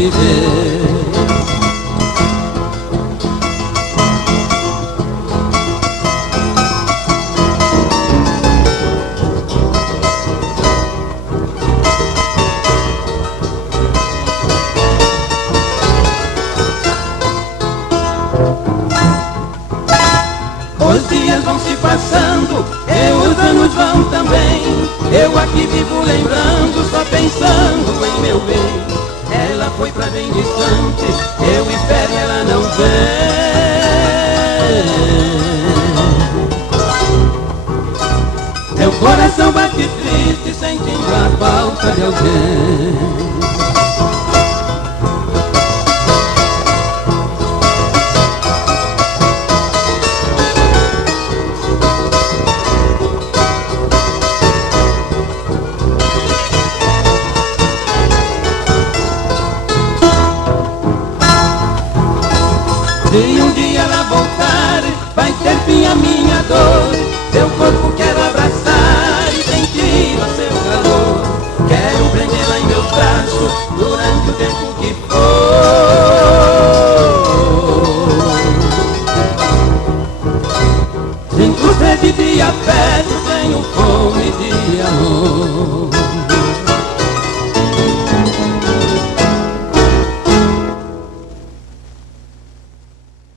viver. Os dias vão se passando e os anos vão também. Eu aqui vivo lembrando, só pensando em meu bem. Ela foi pra bem distante, eu espero e ela não vem. Meu coração bate triste, sentindo a falta de alguém. Se um dia ela voltar, vai ter fim a minha dor. Seu corpo quero abraçar e sentir o seu calor. Quero prendê-la em meus braços durante o tempo que for. Sinto sede de afeto, tenho fome de amor.